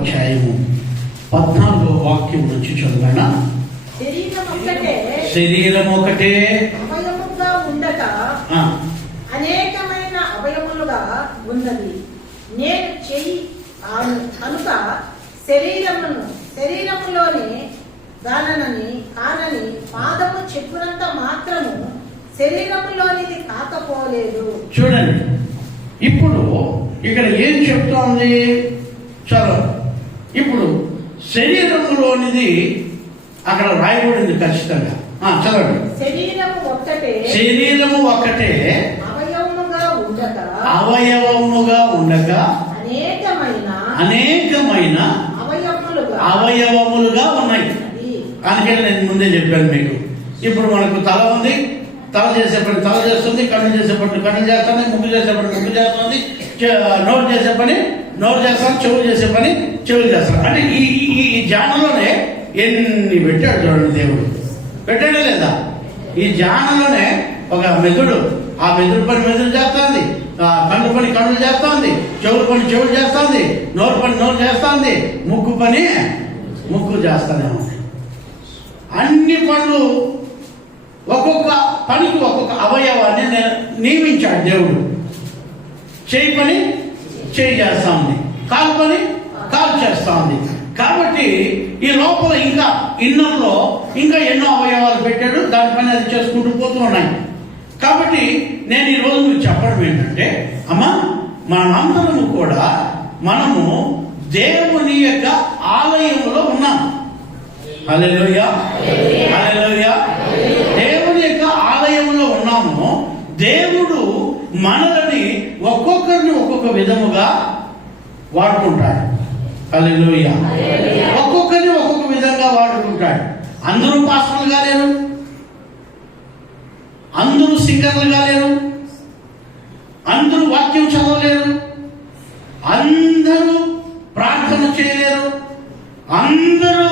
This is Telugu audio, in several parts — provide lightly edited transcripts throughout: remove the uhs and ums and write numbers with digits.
అధ్యాయము 14వ వాక్యం నుంచి చదివానా? శరీరం ఒకటే అవయముగా ఉండక అనేకమైన అవయములుగా ఉన్నది. నేను చెయ్యి కనుక శరీరములోని కానని పాదము చెప్పునంత మాత్రము శరీరములోనిది కాకపోలేదు. చూడండి, ఇప్పుడు ఇక్కడ ఏం చెప్తోంది? చలో, ఇప్పుడు శరీరములోనిది అక్కడ రాయబడింది ఖచ్చితంగా. చదవండి. శరీరము ఒక్కటే అవయవముగా ఉండక అనేకమైన అవయవములుగా ఉన్నాయి. అందుకని నేను ముందే చెప్పాను మీకు. ఇప్పుడు మనకు తల ఉంది, తల చేసే పని తల చేస్తుంది, కన్ను చేసే పని కన్ను చేస్తుంది, ముగ్గు చేసే పని ముగ్గు చేస్తుంది, నోరు చేసే పని నోరు చేస్తాను, చెవులు చేసే పని చెవులు చేస్తాను. అంటే ఈ జానలోనే ఎన్ని పెట్టాడు చూడండి దేవుడు. పెట్టాడే లేదా? ఈ జానలోనే ఒక మెదుడు, ఆ మెదుడు పని మెదుడు చేస్తుంది, కన్ను పని కన్నులు చేస్తుంది, చెవులు పని చెవులు చేస్తుంది, నోరు పని నోరు చేస్తుంది, ముగ్గు పని ముగ్గు చేస్తానే ఉంది. అన్ని పనులు ఒక్కొక్క పనికి ఒక్కొక్క అవయవాన్ని నియమించాడు దేవుడు. చేయి పని చేయి చేస్తా ఉంది, కాలు పని కాలు చేస్తా ఉంది. కాబట్టి ఈ లోపల ఇంకా ఇన్నంలో ఇంకా ఎన్నో అవయవాలు పెట్టాడు, దాని పని అది చేసుకుంటూ పోతూ ఉన్నాయి. కాబట్టి నేను ఈరోజు మీకు చెప్పడం ఏంటంటే, అమ్మా, మనమందరము కూడా మనము దేవుని యొక్క ఆలయంలో ఉన్నాం. హల్లెలూయా, హల్లెలూయా. దేవుని యొక్క ఆలయంలో ఉన్నాము. దేవుడు మనల్ని ఒక్కొక్కరిని ఒక్కొక్క విధముగా వాడుకుంటాడు. హల్లెలూయా. ఒక్కొక్కరిని ఒక్కొక్క విధంగా వాడుకుంటాడు. అందరూ పాస్టర్లుగా లేరు, అందరూ సింగర్లుగా లేరు, అందరూ వాక్యం చదవలేరు, అందరూ ప్రార్థన చేయలేరు, అందరూ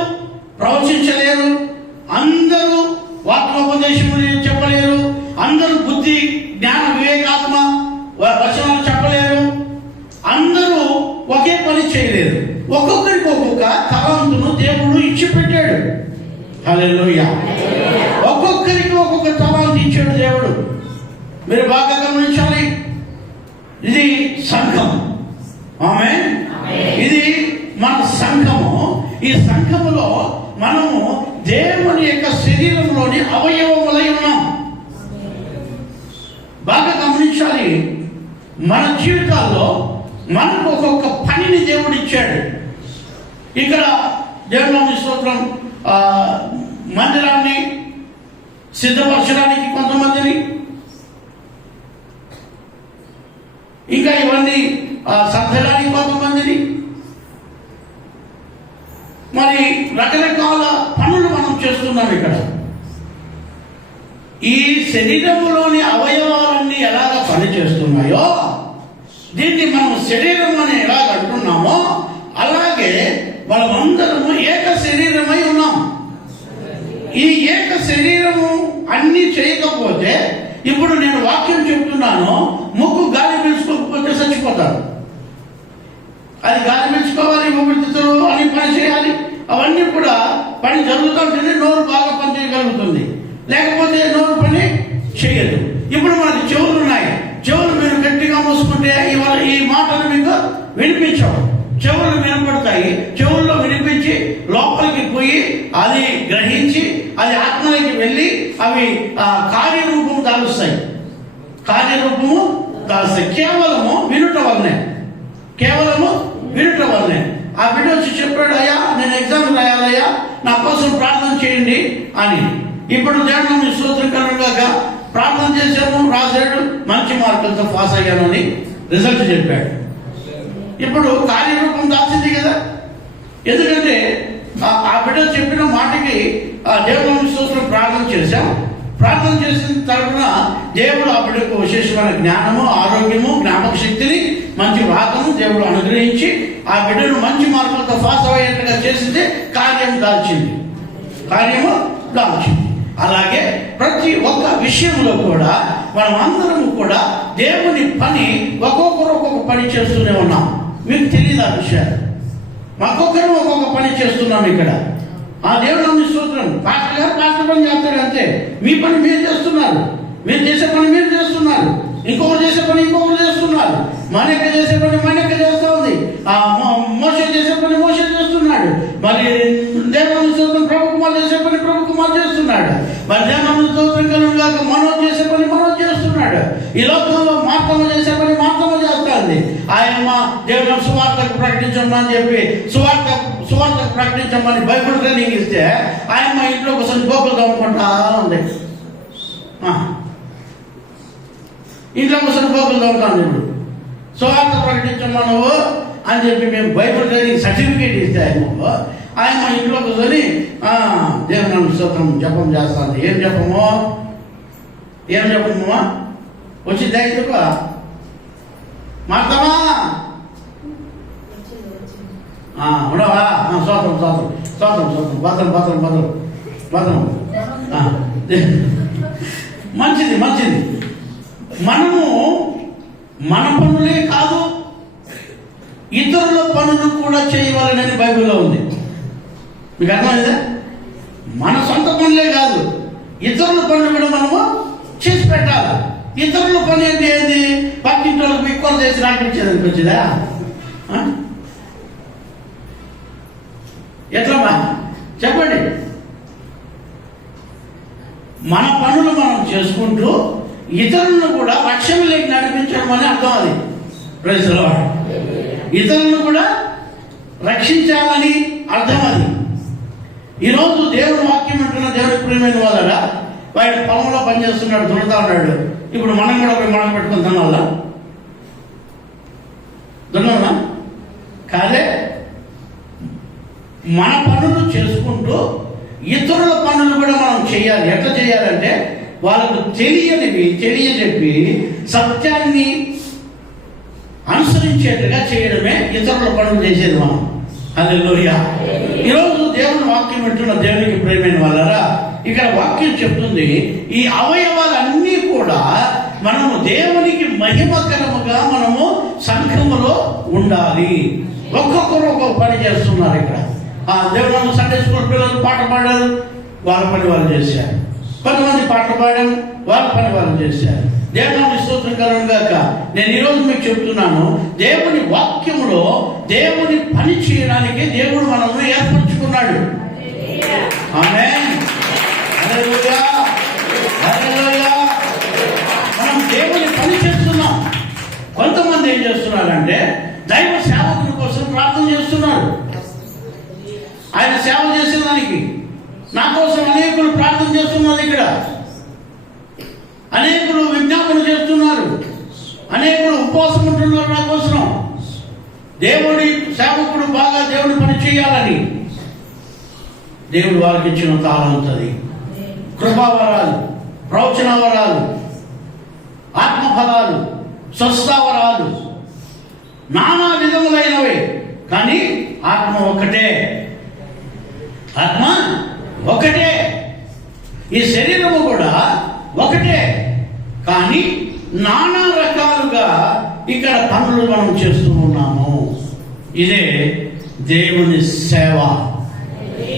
ప్రవచించలేరు, అందరూ వాక్యోపదేశం చెప్పలేరు, అందరూ బుద్ధి జ్ఞాన వివేకాత్మ వచనాలు చెప్పలేరు, అందరూ ఒకే పని చేయలేరు. ఒక్కొక్కరికి ఒక్కొక్క తలంతును దేవుడు ఇచ్చి పెట్టాడు. హల్లెలూయా. ఒక్కొక్కరికి ఒక్కొక్క తలాంతు ఇచ్చాడు దేవుడు. మీరు బాగా గమనించాలి. ఇది సంఘం. ఆమేన్. ఇది మన సంఘము. ఈ సంఘములో మనము దేవుని యొక్క శరీరంలోని అవయవములై ఉన్నాం. బాగా గమనించాలి. మన జీవితాల్లో మనకు ఒక్కొక్క పనిని దేవుడు ఇచ్చాడు. ఇక్కడ దేవుని స్తోత్రం, మందిరాన్ని సిద్ధపరచడానికి కొంతమందిని, ఇంకా ఇవన్నీ సర్దడానికి కొంతమందిని, మరి రకరకాల పనులు మనం చేస్తున్నాం. ఇక్కడ ఈ శరీరంలోని అవయవాలన్నీ ఎలాగ పని చేస్తున్నాయో, దీన్ని మనం శరీరం అని ఎలాగ అంటున్నామో, అలాగే మనమందరము ఏక శరీరమై ఉన్నాం. ఈ ఏక శరీరము అన్ని చేయకపోతే, ఇప్పుడు నేను వాక్యం చెప్తున్నాను, ముక్కు గాలి పీల్చుకోకపోతే చచ్చిపోతారు. అది గాలి పీల్చుకోవాలి, ఊపిరితిత్తులు అని పని చేయాలి, అవన్నీ కూడా పని జరుగుతుంటుంది. నోరు బాగా పని చేయగలుగుతుంది, లేకపోతే నోరు పని చేయదు. ఇప్పుడు మనకి చెవులు ఉన్నాయి. చెవులు మీరు గట్టిగా మూసుకుంటే ఈ మాటలు మీకు వినిపించవు. చెవులు వినపడతాయి. చెవుల్లో వినిపించి లోపలికి పోయి అది గ్రహించి అది ఆత్మలోకి వెళ్ళి అవి కార్యరూపము దాలుస్తాయి. కార్యరూపము దాలుస్తాయి కేవలము వినుట వల్లనే. కేవలము వినుట వల్లనే. ఆ బిడ్డ వచ్చి చెప్పాడు, అయ్యా నేను ఎగ్జామ్ రాయాలయ్యా, నా కోసం ప్రార్థన చేయండి అని. ఇప్పుడు దేవుని స్తోత్రకరంగా ప్రార్థన చేశాము, రాశాడు, మంచి మార్కులతో పాస్ అయ్యానని రిజల్ట్ చెప్పాడు. ఇప్పుడు కార్యరూపం దాల్చింది కదా. ఎందుకంటే ఆ బిడ్డ చెప్పిన మాటకి దేవుని స్తోత్రం ప్రార్థన చేశాం. ప్రార్థన చేసిన తరపున దేవుడు ఆ బిడ్డకు విశేషమైన జ్ఞానము, ఆరోగ్యము, జ్ఞాపక శక్తిని, మంచి వాదము దేవుడు అనుగ్రహించి ఆ బిడ్డను మంచి మార్కులతో పాస్ అయ్యేట్టుగా చేసింది. కార్యము దాల్చింది. అలాగే ప్రతి ఒక్క విషయంలో కూడా మనం అందరము కూడా దేవుని పని ఒక్కొక్కరు ఒక్కొక్క పని చేస్తూనే ఉన్నాం. మీకు తెలియదు ఆ విషయాలు. ఒక్కొక్కరు ఒక్కొక్క పని చేస్తున్నాం ఇక్కడ. ఆ దేవుడు నన్ను స్తోత్రం. పాస్టర్ గారు పాస్టర్ పని చేస్తాడు అంతే. మీ పని మీరు చేస్తున్నారు, మీరు చేసే పని మీరు చేస్తున్నారు, ఇంకొకరు చేసే పని ఇంకొకరు చేస్తున్నారు. మనెక్క చేసే పని మనెక్క చేస్తూ ఉంది, ఆ మోషే చేసే పని మోషే చేస్తున్నాడు, మరి దేవుని స్తోత్రం ప్రభు కుమార్ చేసే పని ప్రభు కుమార్ చేస్తున్నాడు, మరి దేవుని స్తోత్రం కనుక మనోజ్ చేసే పని మనోజ్ చేస్తున్నాడు. ఈ లోకంలో మార్తమ్మ చేసే పని మార్తమ్మ చేస్తుంది. ఆయన దేవుని సువార్తకు ప్రకటించమని చెప్పి సువార్తకు ప్రకటించమని బైబిల్ ట్రైనింగ్ ఇస్తే ఆయన మా ఇంట్లో ఒకసారి గోకులు తవ్వుకుంటా ఉంది. ఇంట్లో ఒకసారి గోకులు తవ్వుతాను ఇప్పుడు సువార్త ప్రకటించమ్మా నువ్వు అని చెప్పి మేము బైబిల్ ట్రైనింగ్ సర్టిఫికేట్ ఇస్తే ఆయన మా ఇంట్లో కూర్చొని దేవుని స్తోత్రం జపం చేస్తాను. ఏం చెప్పము వచ్చి దయచేపా మాట్లాడమా ఉండవా? స్తోత్రం భద్రం. మంచిది. మనము మన పనులే కాదు, ఇతరుల పనులు కూడా చేయవాలని బైబిల్లో ఉంది. మీకు అర్థమైందా? మన సొంత పనులే కాదు, ఇతరుల పనులు కూడా మనము చేసి పెట్టాలి. ఇతరుల పని అంటే ఏంది? పక్కింటి వాళ్ళకి ఎక్కువ చేసి రాకించేదానికి వచ్చిందా? ఎట్లమ్మా చెప్పండి. మన పనులు మనం చేసుకుంటూ ఇతరులను కూడా లక్ష్యంలోకి నడిపించడం అని అర్థం. అది ప్రైజ్ ది లార్డ్. ఇతరులను కూడా రక్షించాలని అర్థం. అది ఈరోజు దేవుని వాక్యం అంటున్న దేవుని ప్రియమైన వాళ్ళ వాడి పొలంలో పనిచేస్తున్నాడు, దున్నుతా ఉన్నాడు. ఇప్పుడు మనం కూడా పోయి మనం పెట్టుకుని దున్నాలా కాదే. మన పనులు చేసుకుంటూ ఇతరుల పనులు కూడా మనం చేయాలి. ఎట్లా చేయాలంటే వాళ్ళకు తెలియజెప్పి సత్యాన్ని అనుసరించేట్టుగా చేయడమే ఇతరుల పనులు చేసేది మనం. హల్లెలూయా. ఈరోజు దేవుని వాక్యం వింటున్న దేవునికి ప్రియమైన వాళ్ళరా, ఇక్కడ వాక్యం చెప్తుంది ఈ అవయవాలన్నీ కూడా మనము దేవునికి మహిమకరముగా మనము సంఘములో ఉండాలి. ఒక్కొక్కరు ఒక్కొక్క పని చేస్తున్నారు. ఇక్కడ దేవుడు సండే స్కూల్ పిల్లలు పాట పాడారు, వాళ్ళ పని వాళ్ళు చేశారు. కొంతమంది పాటలు పాడారు, వాళ్ళ పని వాళ్ళు చేశారు. దేవుని స్తోత్రం కలుగును గాక. నేను ఈరోజు మీకు చెప్తున్నాను, దేవుని వాక్యములో దేవుని పని చేయడానికి దేవుడు మనల్ని ఏర్పరచుకున్నాడు. ఆమేన్. హల్లెలూయా. మనం దేవుని పని చేస్తున్నాం. కొంతమంది ఏం చేస్తున్నారంటే దైవ సేవకుని కోసం ప్రార్థన చేస్తున్నారు. ఆయన సేవ చేసిన దానికి నా కోసం అనేకులు ప్రార్థన చేస్తున్నారు. ఇక్కడ అనేకులు విజ్ఞాపన చేస్తున్నారు, అనేకులు ఉపవాసం ఉంటున్నారు నా కోసం. దేవుడి సేవకుడు బాగా దేవుడి పని చేయాలని దేవుడు వారికి ఇచ్చిన తాళంతది. కృపావరాలు, ప్రవచన వరాలు, ఆత్మఫలాలు, స్వస్థవరాలు, నానా విధములైనవి. కానీ ఆత్మ ఒకటే. ఈ శరీరము కూడా ఒకటే, కానీ నానా రకాలుగా ఇక్కడ పనులు మనం చేస్తూ ఉన్నాము. ఇదే దేవుని సేవ.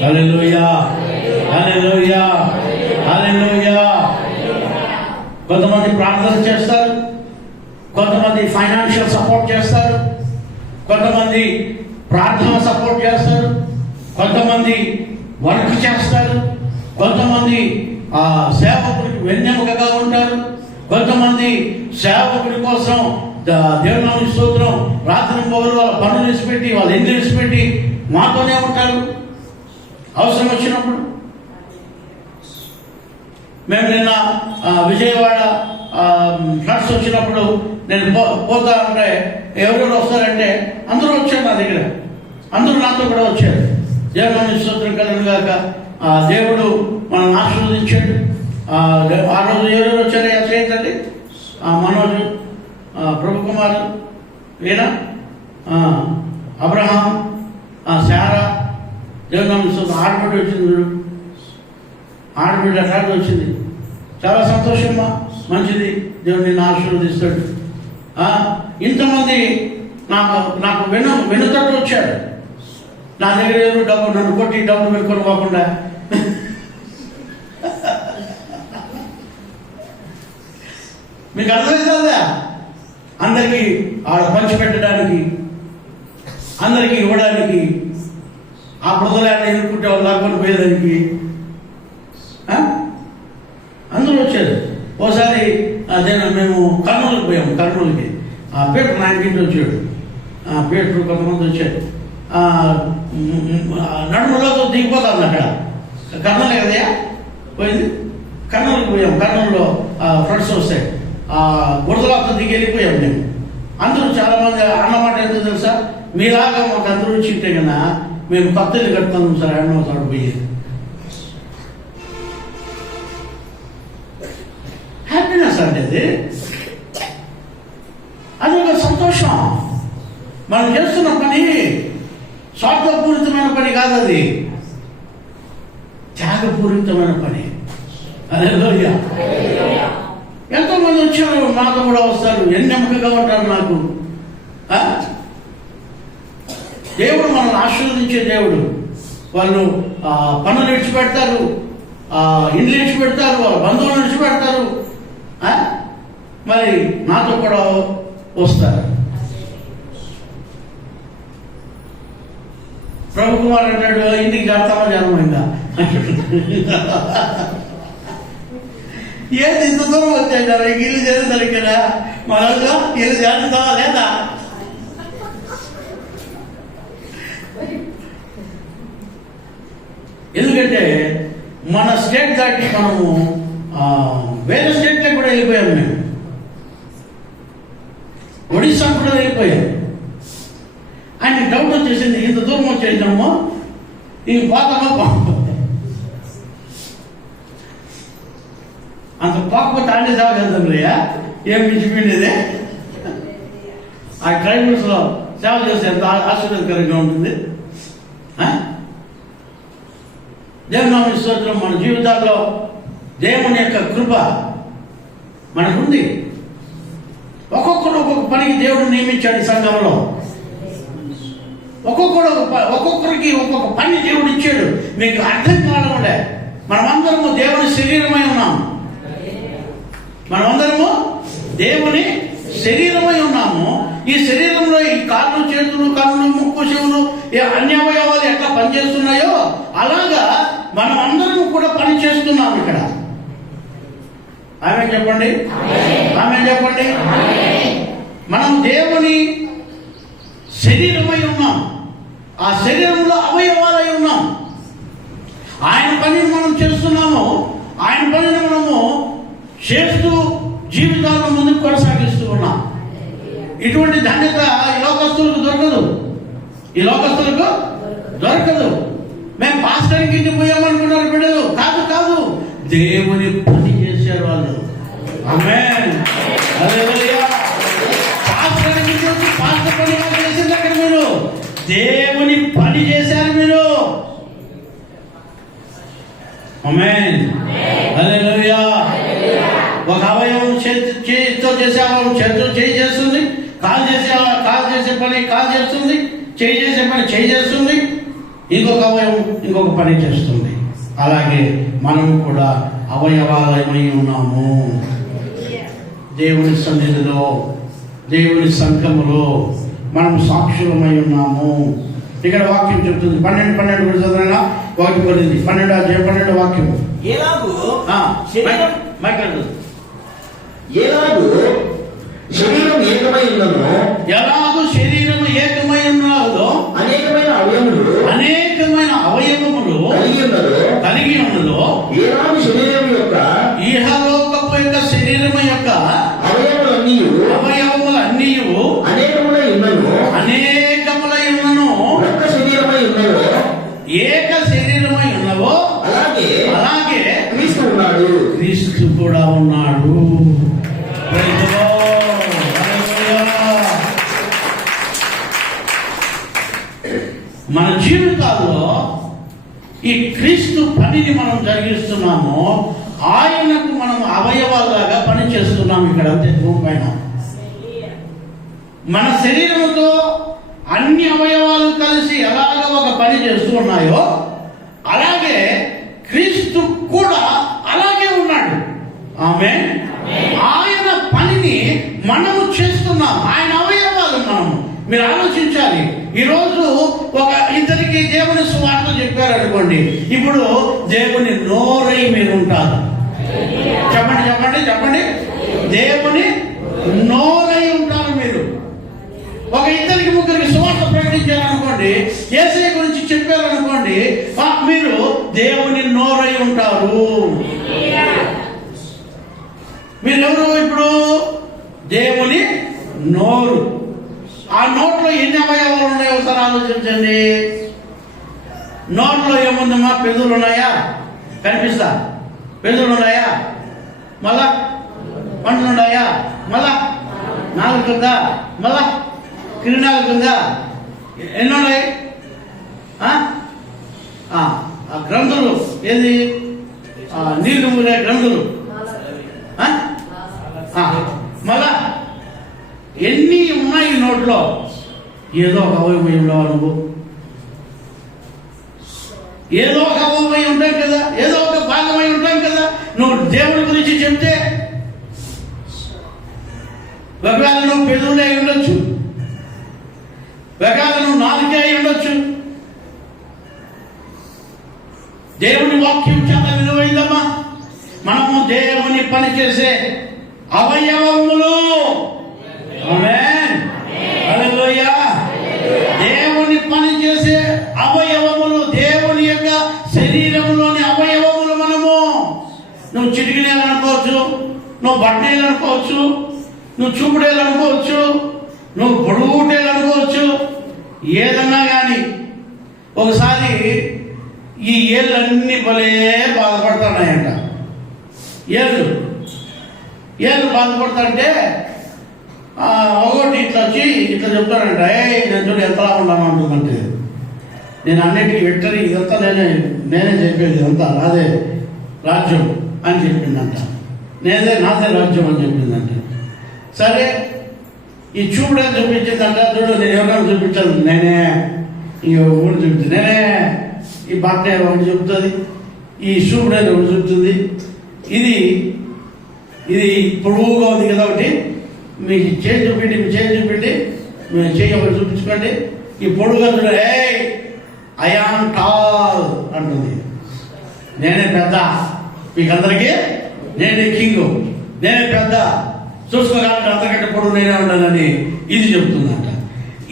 హల్లెలూయా. కొంతమంది ప్రార్థన చేస్తారు, కొంతమంది ఫైనాన్షియల్ సపోర్ట్ చేస్తారు, కొంతమంది ప్రార్థన సపోర్ట్ చేస్తారు, కొంతమంది వర్క్ చేస్తారు, కొంతమంది సేవకుడికి వెన్నెముకగా ఉంటారు, కొంతమంది సేవకుడి కోసం దేవుని స్తోత్రం రాత్రి పౌరులు వాళ్ళ పనులు విడిచిపెట్టి వాళ్ళ ఇల్లు విడిచిపెట్టి మాతోనే ఉంటారు. అవసరం వచ్చినప్పుడు మేము నిన్న విజయవాడ ఫ్లడ్స్ వచ్చినప్పుడు నేను పోతా ఉంటే ఎవరెవరు వస్తారంటే అందరూ వచ్చారు నా దగ్గర, అందరూ నాతో కూడా వచ్చారు. దేవుని స్తోత్రం కలుగును గాక. దేవుడు మనం ఆశీర్వదించాడు. ఆ రోజు ఎవరెవరు వచ్చారు ఏంటంటే మనోజ్, ప్రభు కుమార్, వీణ, అబ్రహాం, శారా, దేవుని స్తోత్రం. ఆడబిడ్డ వచ్చింది, ఆడబిడ్డ అట్లాంటి వచ్చింది. చాలా సంతోషమ్మా, మంచిది. దేవుడు నిన్ను ఆశీర్వదిస్తాడు. ఇంతమంది నాకు వెనుతట్టు వచ్చారు. నా దగ్గర ఏదో డబ్బు నన్ను కొట్టి డబ్బులు పెట్టుకొని పోకుండా మీకు అర్థమవుతుందా? అందరికీ ఆడ పంచిపెట్టడానికి, అందరికీ ఇవ్వడానికి, ఆ బురదలాన్ని ఎన్నుకుంటే వాళ్ళు లాక్కొని పోయేదానికి అందరూ వచ్చారు. ఓసారి అదే మేము కర్నూలుకి పోయాము. కర్నూలుకి పీటర్ నాయనకింటి వచ్చాడు. పీటర్ కొంతమంది వచ్చారు. నడుములో దిగిపోతాను అక్కడ. కర్నూలే కదయా పోయింది. కర్నూలుకి పోయాం. కర్నూలులో ఫ్రెండ్స్ వస్తాయి. బురదలాతో దిగి వెళ్ళిపోయాం మేము. అందరూ చాలా మంది అన్నమాట ఎందుకు తెలుసా, మీలాగా మాకు అందరూ వచ్చింటే కన్నా మేము కొత్తలు కట్టుకుందాం సార్ అన్నమాట పోయేది. హ్యాపీనెస్ అంటే అది ఒక సంతోషం. మనం చేస్తున్న పని స్వార్థపూరితమైన పని కాదు, అది త్యాగపూరితమైన పని. హల్లెలూయా. ఎంతో మంది వచ్చారు, మాతో కూడా వస్తారు. ఎన్ని నమ్మకంగా ఉంటారు నాకు. దేవుడు మనల్ని ఆశీర్వదించే దేవుడు. వాళ్ళు పనులు విడిచిపెడతారు, ఇండ్లు విడిచిపెడతారు, వాళ్ళ బంధువులు విడిచిపెడతారు, మరి నాతో కూడా వస్తారు. ప్రభు కుమార్ అంటాడు, ఇంటికి చేస్తామా జనమైందా ఏది ఇంత దూరం వచ్చాడు, ఇల్లు చేస్తారు ఇక్కడ మన ఇల్లు చేస్తావా లేదా? ఎందుకంటే మన స్టేట్ దాటి మనము వేరే స్టేట్లకు కూడా వెళ్ళిపోయాం. మేము ఒడిశా కూడా వెళ్ళిపోయాం. ఆయన డౌట్ వచ్చేసింది, ఇంత దూరం వచ్చేసాము, ఇంక పోతామా అంత పోకపోతే ఆడే సేవ చేద్దాం లేయా, ఏం మించిపోయింది. ఆ ట్రైబల్స్ లో సేవ చేస్తే ఎంత ఆశీర్వాదకరంగా ఉంటుంది. దేవుని స్తోత్రం. మన జీవితాల్లో దేవుని యొక్క కృప మనకుంది. ఒక్కొక్కడు ఒక్కొక్క పనికి దేవుడు నియమించాడు ఈ సంఘంలో. ఒక్కొక్కరికి ఒక్కొక్క పని దేవుడు ఇచ్చాడు. మీకు అర్థం కావాలంటే మనమందరము దేవుని శరీరమై ఉన్నాము. మనమందరము దేవుని శరీరమై ఉన్నాము. ఈ శరీరంలో ఈ కాళ్ళు, చేతులు, కన్నులు, ముక్కు, చెవులు, అన్ని అవయవాలు ఎట్లా పనిచేస్తున్నాయో అలాగా మనం అందరం కూడా పని చేస్తున్నాం ఇక్కడ. ఆమె చెప్పండి, ఆమె చెప్పండి. మనం దేవుని శరీరమై ఉన్నాం. ఆ శరీరంలో అవయవాలై ఉన్నాం. ఆయన పనిని మనం చేస్తున్నాము. ఆయన పనిని మనము చేస్తూ జీవితాలను ముందుకు కొనసాగిస్తూ ఉన్నాం. ఇటువంటి ధన్యత ఈ లోకస్తులకు దొరకదు. ఈ లోకస్తులకు దొరకదు. మేము పాస్టర్కి ఇంటికి పోయామనుకున్నారు బిడ్డలు. కాదు కాదు, దేవుని పని చేశారు వాళ్ళు. ఆమేన్. హల్లెలూయా. పాస్టర్ ఇంటికి వచ్చి పాస్టర్ పని చేసింది అక్కడ మీరు దేవుని పని చేశారు మీరు. ఆమేన్. హల్లెలూయా. ఒక అవయవం చేతితో చేసే అవయవం చేతితో చేయి చేస్తుంది, కాలు చేసే పని కాలు చేస్తుంది, చేయి చేసే పని చేయి చేస్తుంది, ఇంకొక అవయవం ఇంకొక పని చేస్తుంది. అలాగే మనం కూడా అవయవాలమై ఉన్నాము. దేవుని సన్నిధిలో, దేవుని సంఘములో మనం సాక్షులమై ఉన్నాము. ఇక్కడ వాక్యం చెప్తుంది. 12 కూడా చదవగా 12 వాక్యం. ఎలాగూ శరీరం ఏకమై ఉన్నదో, ఎలాగూ శరీరం ఏకమై ఉన్నదో, అనేకమైన అవయవములు కలిగి ఉన్నదో, ఇహలోకపు యొక్క శరీరం యొక్క అవయవములన్నీ అనేకములై ఉన్నను, ఏక శరీరమై ఉన్నవో అలాగే క్రీస్తు కూడా ఉన్నాడు. మన జీవితాల్లో ఈ క్రీస్తు పనిని మనం జరిగిస్తున్నాము. ఆయనకు మనం అవయవాలాగా పని చేస్తున్నాం ఇక్కడ అంతే. భూమి పైన మన శరీరంతో అన్ని అవయవాలు కలిసి ఎలాగ ఒక పని చేస్తూ ఉన్నాయో అలాగే క్రీస్తు కూడా అలాగే ఉన్నాడు. ఆమేన్. ఆయన పనిని మనము చేస్తున్నాం. ఆయన అవయవాలు మనము. మీరు ఆలోచించాలి. ఈరోజు ఒక ఇద్దరికి దేవుని సువార్త చెప్పారు అనుకోండి, ఇప్పుడు దేవుని నోరై మీరు ఉంటారు. చెప్పండి చెప్పండి చెప్పండి. దేవుని నోరై ఉంటారు మీరు. ఒక ఇద్దరికి ముగ్గురికి సువార్త ప్రకటించారనుకోండి, యేసయ్య గురించి చెప్పారనుకోండి, మీరు దేవుని నోరై ఉంటారు. మీరెవరు ఇప్పుడు? దేవుని నోరు. ఆ నోట్లో ఎన్ని అవయవాలు ఉన్నాయో ఒకసారి ఆలోచించండి. నోట్లో ఏముందమ్మా? పెదవులు ఉన్నాయా? కనిపిస్తా? పెదవులు ఉన్నాయా? మళ్ళా పంటలు ఉన్నాయా? మళ్ళా నాలుగు ఉందా? మళ్ళా కిరణాలు ఉందా? ఎన్ని ఉన్నాయి? ఆ గ్రంథులు ఏది? నీళ్లు ఊరే గ్రంథులు. మళ్ళా ఎన్ని ఉన్నాయి నోట్లో? ఏదో ఒక అవయవమై ఉండవు నువ్వు. ఏదో ఒక అవయవమై ఉంటాం కదా, ఏదో ఒక భాగమై ఉంటాం కదా. నువ్వు దేవుడి గురించి చెప్తే ఒకవేళ నువ్వు పెదవులే అయి ఉండొచ్చు, ఒకవేళ నువ్వు నాలుగే అయి ఉండొచ్చు. దేవుని వాక్యం చాలా విలువైందమ్మా. మనము దేవుని పని చేసే అవయవములు. ఆమేన్. హల్లెలూయా. దేవుని పని చేసే అవయవములు, దేవుని యొక్క శరీరంలోని అవయవములు మనము. నువ్వు చిటికినేలు అనుకోవచ్చు, నువ్వు బట్టేలు అనుకోవచ్చు, నువ్వు చూపుడేలు అనుకోవచ్చు, నువ్వు పొడుగుటేలు అనుకోవచ్చు, ఏదన్నా కానీ ఒకసారి ఈ ఏళ్ళన్నీ భలే బాధపడుతున్నాయంట. ఏళ్ళు బాధపడతాంటే ఒకటి ఇట్లా వచ్చి ఇట్లా చెప్తానంట, నేను చూడు ఎంతలా ఉన్నాను అంటుందంటే, నేను అన్నిటికీ విక్టరీ, ఇదంతా నేనే చెప్పేది, ఇదంతా నాదే రాజ్యం అని చెప్పిందంట. నాదే రాజ్యం అని చెప్పిందంట. సరే, ఈ చూపుడే చూపించిందంట. చూడు నేను ఎవరైనా చూపించాను, నేనే. ఇంకో ఊరు చూపించింది నేనే. ఈ బట్ట ఒకటి చెప్తుంది, ఈ చూపుడే ఒకటి చెప్తుంది. ఇది పొడుగుగా ఉంది కదా ఒకటి, మీకు చేయి చూపిండి, మీ చేయి చూపిండి, మీ చేయి ఒకటి చూపించుకోండి. ఈ పొడుగుగా చూడ, ఐ యామ్ టాల్ అంటుంది. నేనే పెద్ద, మీకందరికీ నేనే కింగ్, నేనే పెద్ద, చూసుకోగలంటే అంతకంటే పొడుగు నేనే ఉండాలని ఇది చెప్తుందంట.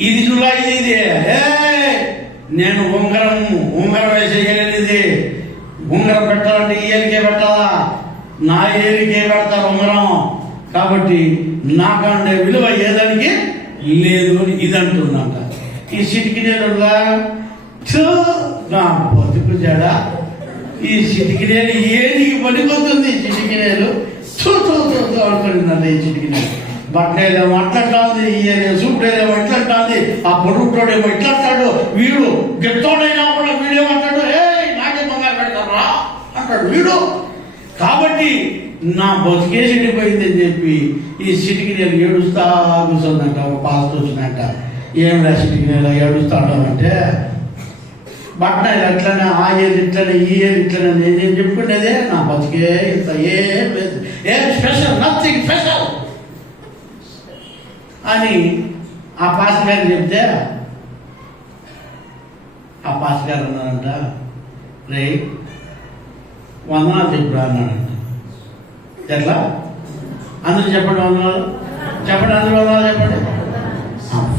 ఇది చూడా, ఇది నేను ఉంగరం వేసే ఏలిది. ఉంగరం పెట్టాలంటే ఈ ఏలికే పెట్టాలా? నా ఏలికే పెడతారు ఉంగరం. కాబట్టి నాకంటే విలువ ఏదానికి లేదు అని ఇది అంటుందంట. ఈ సిటికినేలుగా నా బతుకు జడ, ఈ సిటికినేలు ఏడికి పడిపోతుంది. చిటికినేలు అనుకుంటుందంట. ఈ చిటికినేలు బట్టలేదేమో అట్లంటా ఉంది, సూపుడేదేమో ఇట్లంటా ఉంది, ఆ పొడుగుటోడేమో ఇట్లంటాడు, వీడు గెత్తోడైనా కూడా వీడేమంటాడు, నాకే బంగారు పెడతారా అంటాడు వీడు. కాబట్టి నా బతికే చెడిపోయిందని చెప్పి ఈ సిటికి నేను ఏడుస్తా కూర్చుందంట. ఒక పాస్త వచ్చినట్ట, ఏమిరా సిటికి నేను ఏడుస్తాడంటే, బట్టలు ఎట్లనే, ఆ ఏది ఇట్లనే, ఈ ఏది ఇట్లనే, నేనేం చెప్పుకునేదే నా బతికే ఇంత ఏం లేదు, ఏం స్పెషల్, నథింగ్ స్పెషల్ అని ఆ పాస్ గారు చెప్తే, ఆ పాస్ గారు అన్నారంట, రే వందనాలు చెప్పురా అన్నాడంట. ఎట్లా? అందరూ చెప్పండి వందనాలు, చెప్పండి, అందరూ వందనాలు చెప్పండి.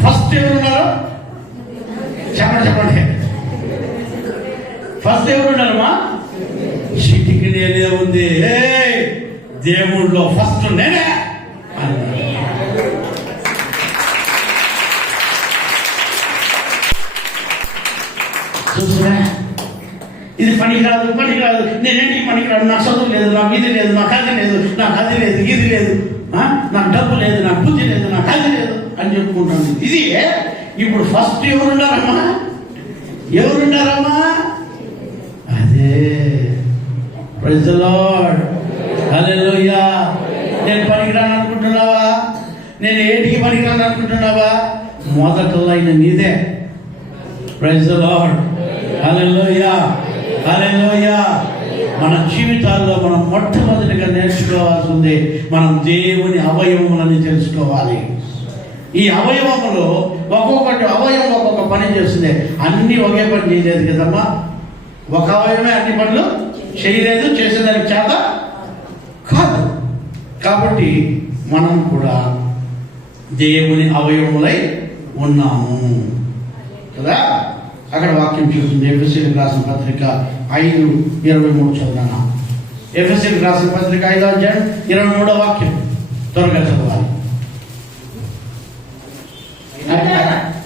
ఫస్ట్ ఎవరున్నారు చెప్పండి. ఫస్ట్ ఎవరున్నారమ్మా? చిటికి నేనే ఉంది, దేవుళ్ళలో ఫస్ట్ నేనే అన్నాడు. చూస్తున్నా, ఇది పనికిరాదు, నేనేంటికి పనికిరాదు, నాకు చదువు లేదు, నాకు ఇది లేదు, నాకు అది లేదు, నాకు అది లేదు, ఇది లేదు, నాకు డబ్బు లేదు, నాకు బుద్ధి లేదు, నాకు అది లేదు అని చెప్పుకుంటాను. ఇది ఇప్పుడు ఫస్ట్ ఎవరున్నారమ్మా? అదే ప్రైజ్ ది లార్డ్, హల్లెలూయా. నేను పనికిరాను అనుకుంటున్నావా? నేను ఏంటికి పనికిరాను అనుకుంటున్నావా? మొదటి లైన్ నీదే. ప్రైజ్ ది లార్డ్, హల్లెలూయా, హల్లెలూయా. మన జీవితాల్లో మనం మొట్టమొదటిగా నేర్చుకోవాల్సింది మనం దేవుని అవయవములని తెలుసుకోవాలి. ఈ అవయవములో ఒక్కొక్కటి అవయవం ఒక్కొక్క పని చేస్తుంది. అన్ని ఒకే పని చేయలేదు కదమ్మా. ఒక అవయవమే అన్ని పనులు చేయలేదు, చేసేదానికి చేత కాదు. కాబట్టి మనం కూడా దేవుని అవయవములై ఉన్నాము కదా. అక్కడ వాక్యం చూస్తుంది. ఎఫెసీయులకు రాసిన పత్రిక 5:23 చదువుతాను. ఎఫెసీయులకు రాసిన పత్రిక 5:23 వాక్యం త్వరగా చదవాలి.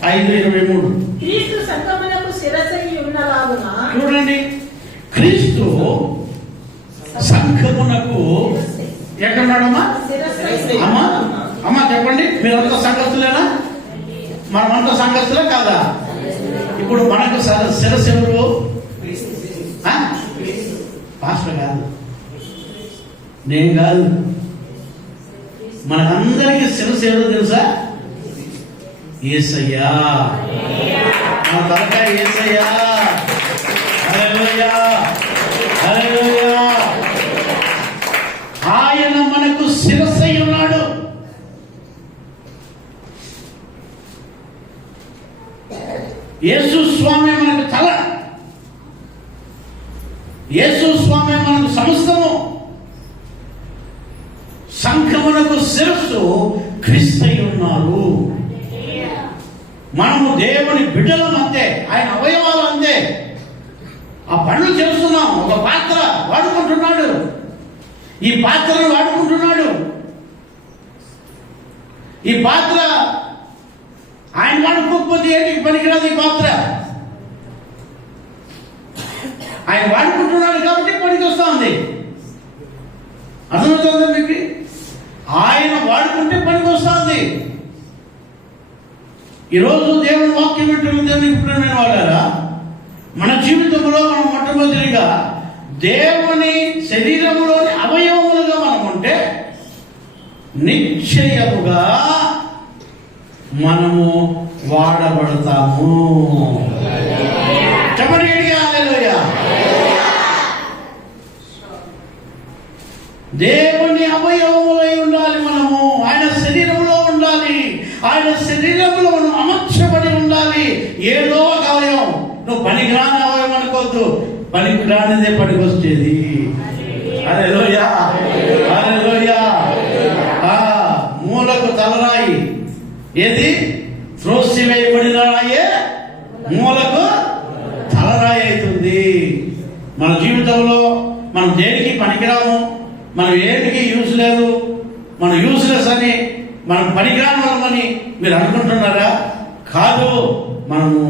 5:23. క్రీస్తు సంఘమునకు శిరస్సై ఉన్నలాగున. చూడండి, క్రీస్తు సంఘమునకు ఎక్కడున్నాడమ్మా? శిరస్సై. అమ్మా చెప్పండి, మీరంతా సంఘస్థులేనా? మనమంతా సంఘస్థులే కాదా? ఇప్పుడు మనకు శిరస్సు ఎవరు? పాస్టర్ కాదు, నేను కాదు. మనకందరికీ శిరస్సు ఎవరు తెలుసా? యేసయ్యా. మన తలకాయ యేసయ్యా. హల్లెలూయా, హల్లెలూయా. ఆయన మనకు శిరస్సు అయి ఉన్నాడు. యేసు స్వామి మనకు తల, యేసు స్వామి మనకు సమస్తము. సంఘమునకు శిరస్సు క్రీస్తు ఉన్నారు. మనము దేవుని బిడ్డలం అంతే, ఆయన అవయవాలు అంతే. ఆ పనులు చేస్తున్నాం. ఒక పాత్ర వాడుకుంటున్నాడు, ఈ పాత్రను వాడుకుంటున్నాడు. ఈ పాత్ర ఆయన వాడుకోకపోతే ఏంటికి పనికిరాదు. ఈ పాత్ర ఆయన వాడుకుంటున్నాడు కాబట్టి పనికి వస్తా ఉంది. అర్థమవుతుందా మీకు? ఆయన వాడుకుంటే పనికి వస్తా ఉంది. ఈరోజు దేవుని వాక్యం వింటున్నదని ఇప్పుడు నేను వాడారా? మన జీవితంలో మనం మొట్టమొదటిగా దేవుని శరీరంలోని అవయవములుగా మనం ఉంటే నిశ్చయముగా మనము వాడబడతాము. చెప్పండి గట్టిగా హల్లెలూయా. దేవుని అవయవములై ఉండాలి మనము. ఆయన శరీరంలో ఉండాలి. ఆయన శరీరంలో మనం అమర్చబడి ఉండాలి. ఏదో ఒక అవయవం. నువ్వు పనికిరాని అవయవం అనుకోవద్దు. పనికిరానిదే పనికి వచ్చేది. హల్లెలూయా, హల్లెలూయా. మూలకు తలరాయి ఏది? త్రోసివేయబడిన రాయే మూలకు తలరాయి అవుతుంది. మన జీవితంలో మనం దేనికి పనికిరాము, మనం ఏటికి యూజ్ లేదు, మనం యూజ్లెస్ అని, మనం పనికిరాని వాళ్ళమని మీరు అనుకుంటున్నారా? కాదు. మనము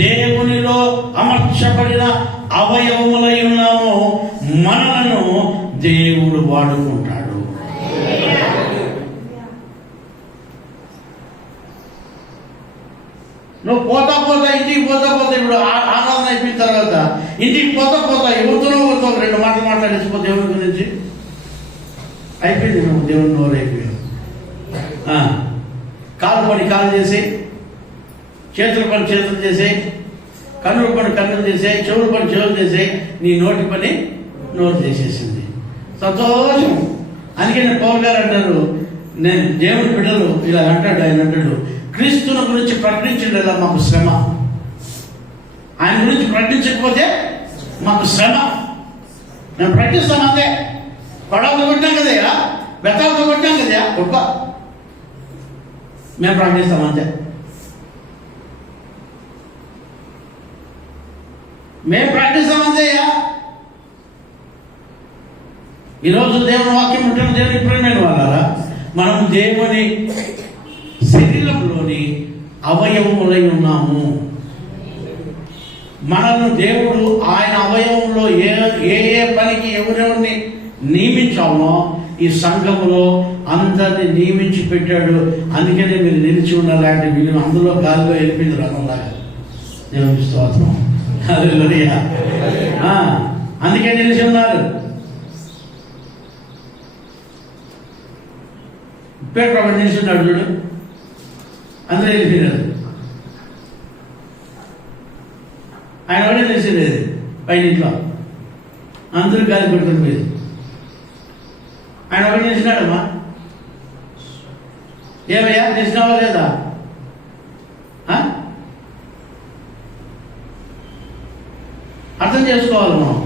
దేవునిలో అమర్చబడిన అవయవములై ఉన్నాము. మనలను దేవుడు వాడుకుంటాడు. నువ్వు పోతా ఇంటికి పోతా ఇప్పుడు ఆరాధన అయిపోయిన తర్వాత ఇంటికి పోతా ఎవరితోనో ఒక 2 మాటలు మాట్లాడేసిపో దేవుని గురించి. అయిపోయింది. నువ్వు దేవుని నోరు అయిపోయావు. కాలు పని కాలు చేసి, చేతుల పని చేతులు చేసి, కన్నుల పని కన్నులు చేసి, చెవుల పని చెవులు చేసి, నీ నోటి పని నోరు చేసేసింది. సంతోషం. అందుకని పౌల్ గారు అంటారు, నేను దేవుని బిడ్డలు ఇలా అంటాడు. ఆయన అంటాడు, క్రీస్తుని గురించి ప్రకటించండి ఇలా మాకు శ్రమ. ఆయన గురించి ప్రకటించకపోతే మాకు శ్రమ. మేము ప్రకటిస్తాం అంతే. పడవలు కొట్టాం కదయ్యా, బెత్తాలతో కొట్టాం కదయా, కొట్ట మేము ప్రకటిస్తాం అంతే. మేము ప్రకటిస్తాం అంతేయ్యా. ఈరోజు దేవుని వాక్యం ఉంటున్న దేవుని ప్రేమైన వాళ్ళారా, మనం దేవుని శరీరంలోని అవయవములై ఉన్నాము. మనల్ని దేవుడు ఆయన అవయవంలో ఏ పనికి ఎవరెవరిని నియమించామో ఈ సంఘములో అందరిని నియమించి పెట్టాడు. అందుకనే మీరు నిలిచి ఉండాలంటే మీరు అందులో గాలిలో వెళ్ళిపోయింది రకంలాగా. దేవుని స్తోత్రం. హల్లెలూయా. అందుకే నిలిచి ఉన్నారు. పేట్రోల్ నిలిచి ఉన్నాడు చూడు, అందరూ వెళ్ళిపోయినారు. ఆయన ఎవరే తెలిసిలేదు పైన ఇంట్లో అందరూ గాలి పెట్టుకుని పోయింది. ఆయన ఒకటి తెలిసినాడమ్మా, ఏమయ్యా తెలిసినావా లేదా? అర్థం చేసుకోవాలి మనం.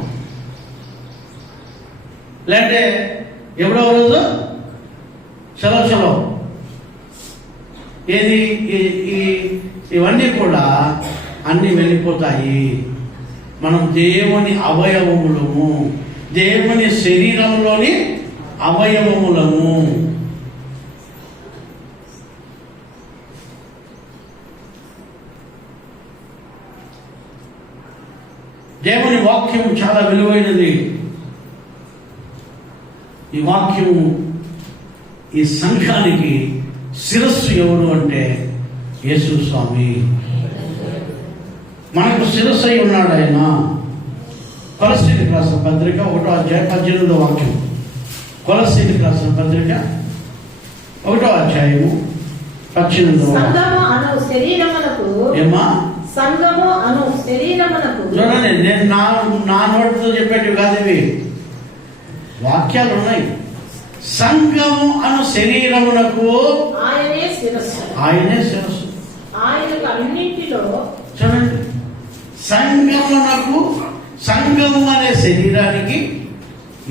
లేదంటే ఎప్పుడో రోజు చలో ఏది ఇవన్నీ కూడా అన్నీ వెళ్ళిపోతాయి. మనం దేవుని అవయవములము, దేవుని శరీరంలోని అవయవములము. దేవుని వాక్యం చాలా విలువైనది. ఈ వాక్యం ఈ సంఘానికి శిరస్సు ఎవరు అంటే యేసు స్వామి. మనకు శిరస్సు అయి ఉన్నాడు ఆయన. కొలస్సీలకు రాసిన పత్రిక 1వ అధ్యాయం 18వ వాక్యం. కొలస్సీలకు రాసిన పత్రిక 1వ అధ్యాయము 18వ ఏమా సంఘము అను శరీరమునకు. చూడండి, నేను నా నోటితో చెప్పేటివి కాదు, ఇవి వాక్యాలు ఉన్నాయి. సంఘము అను శరీరమునకు ఆయనే శిరస్సు. ఆయనకు అన్నింటిలో. చూడండి, సంఘము అనే శరీరానికి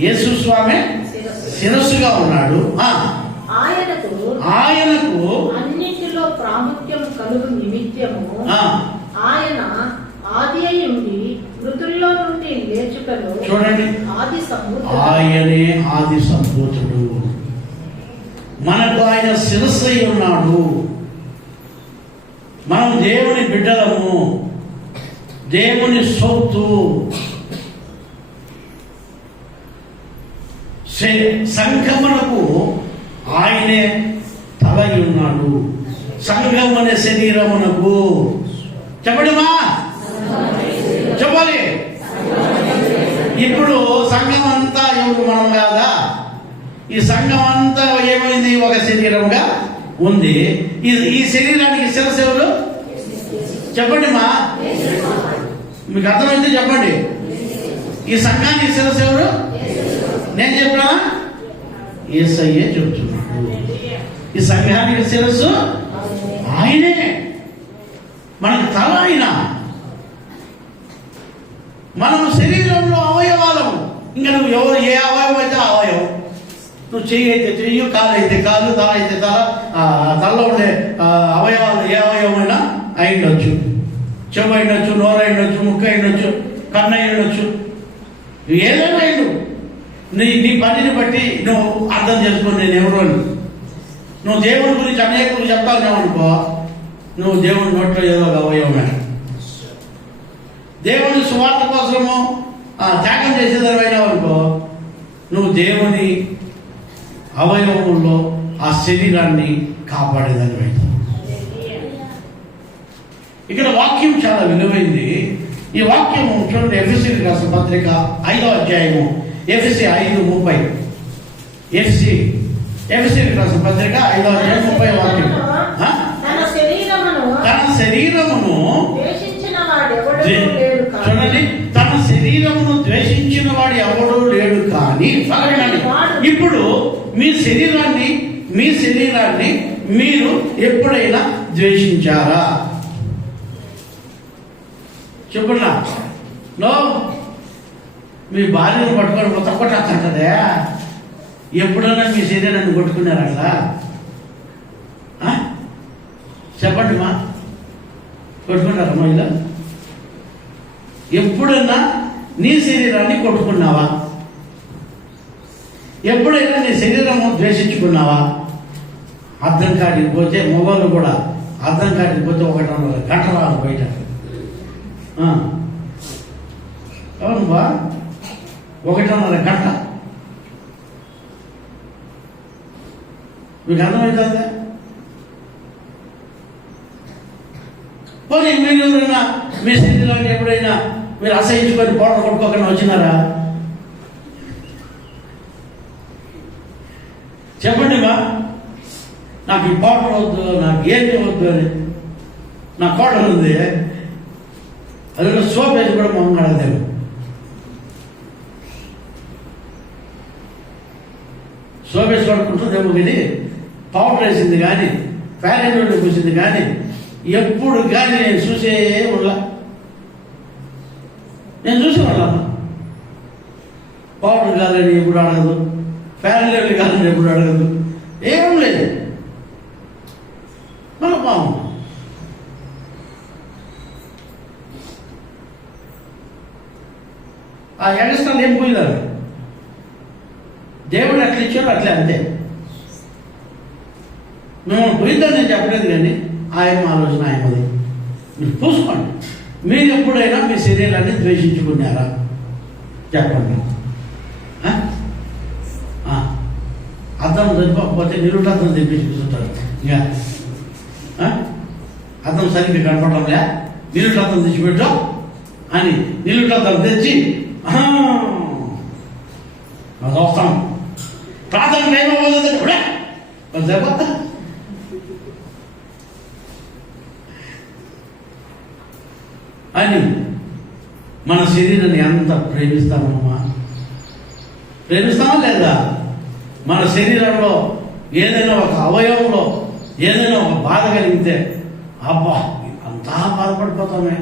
యేసు స్వామి శిరస్సుగా ఉన్నాడు. ఆయనకు అన్నింటిలో ప్రాముఖ్యం కలుగు నిమిత్తము ఆయన ఆది అయి ఉండి మృతుల్లో నుండి లేచుటలో. చూడండి, ఆయనే ఆది సంభూతుడు. మనకు ఆయన శిరస్సు అయి ఉన్నాడు. మనం దేవుని బిడ్డలము, దేవుని సొత్తు. సంఘమునకు ఆయనే తలై ఉన్నాడు. సంఘం అనే శరీరమునకు. చెప్పండి మా, చెప్పాలి. ఇప్పుడు సంఘం అంతా ఎవరు? మనం కాదా? ఈ సంఘం అంతా ఏమైంది? ఒక శరీరంగా ఉంది. ఈ శరీరానికి శిరస్సు ఎవరు? చెప్పండి మా, మీకు అర్థమైతే చెప్పండి. ఈ సంఘానికి శిరస్సు ఎవరు? నేను చెప్పినా? యేసయ్యే చెబుతున్నాడు. ఈ సంఘానికి శిరస్సు ఆయనే, మనకి తల ఆయన. మనం శరీరంలో అవయవాలము. ఇంకా నువ్వు ఎవరు ఏ అవయవం అయితే అవయవం. నువ్వు చెయ్యి అయితే చెయ్యి, కాలు అయితే కాలు, తల అయితే తల. తలలో ఉండే అవయవాలు ఏ అవయవమైనా అయిండొచ్చు. చెవు అయిండొచ్చు, నోరు అయిండొచ్చు, ముక్కు అయిండొచ్చు, కన్ను అయిండొచ్చు, ఏదైనా అయిండు. నీ పనిని బట్టి నువ్వు అర్థం చేసుకుని నేను ఎవరు అని. నువ్వు దేవుని గురించి అనేకులు చెప్తావు అనుకో, నువ్వు దేవుని నోట్లో ఏదో ఒక అవయవమే. దేవుని సువార్త కోసము త్యాగం చేసేదైనా అనుకో, నువ్వు దేవుని అవయవముల్లో ఆ శరీరాన్ని కాపాడేదాన్ని. ఇక్కడ వాక్యం చాలా విలువైంది. ఈ వాక్యం చూడండి, ఎఫెసీయులకు రాసిన పత్రిక 5వ అధ్యాయము, ఎఫెసీ 5:30. ఎఫెసీయులకు రాసిన పత్రిక 5వ అధ్యాయం 30వ వాక్యం. తన శరీరమును చూడండి, తన శరీరమును ద్వేషించిన వాడు ఎవడూ లేడు. కానీ ఇప్పుడు మీ శరీరాన్ని మీరు ఎప్పుడైనా ద్వేషించారా? చెప్పున్నా. నో, మీ భార్యను పట్టుకొని కొట్టంటదే. ఎప్పుడైనా మీ శరీరాన్ని కొట్టుకున్నారా కదా? చెప్పండి మా, కొట్టుకుంటారా మహిళ? ఎప్పుడన్నా నీ శరీరాన్ని కొట్టుకున్నావా? ఎప్పుడైనా నీ శరీరము ద్వేషించుకున్నావా? అర్థం కాడికి పోతే మొగలు కూడా అర్థం కాడికి పోతే 1.5 గంట రాదు బయట. అవును బా, 1.5 గంట. మీకు అర్థమవుతుందా? పోనీ మీరు ఎవరైనా మీ శరీరాన్ని ఎప్పుడైనా మీరు అసహించుకొని పోటలు కొట్టుకోకుండా వచ్చినారా? చెప్పండి మా, నాకు ఈ పోటలు వద్దు, నాకు ఏంటి వద్దు అని. నా కోడలు ఉంది, అది సోప్ వేసి కూడా మొహం కడగలేము. సోప్ వేసి కడుక్కుంటుందేమో కానీ పౌడర్ వేసింది కానీ ఫ్యాన్ పూసింది కానీ ఎప్పుడు కానీ నేను చూసే ఉన్నా. నేను చూసే వాళ్ళమ్మా. పౌడర్ కాదని ఎప్పుడు అడగదు, ఫ్యాన్ లెవెల్ కాదని ఎప్పుడు అడగదు, ఏం లేదు. మన బాగుంది. ఆ యంగ్స్టర్లు ఏం పోయినారు, దేవుడు అట్లా ఇచ్చాడు అట్లే అంతే. మేము పోయిందని నేను చెప్పలేదు కానీ ఆయన ఆలోచన ఆయనది. మీరు చూసుకోండి. మీరు ఎప్పుడైనా మీ శరీరాన్ని ద్వేషించుకున్నారా చెప్పండి. అద్దం చనిపోకపోతే నిరుటద్దం తెప్పించి కూర్చుంటారు. ఇంకా అద్దం సరిగ్గా కనపడంలే, నిరుటద్దం తెచ్చిపెట్టాం అని నిలుటద్దం తెచ్చి వస్తాం. ప్రార్థన టైం అవ్వదు కూడా అని మన శరీరాన్ని ఎంత ప్రేమిస్తామమ్మా? ప్రేమిస్తామా లేదా? మన శరీరంలో ఏదైనా ఒక అవయవంలో ఏదైనా ఒక బాధ కలిగితే అబ్బా అంతా బాధపడిపోతామే.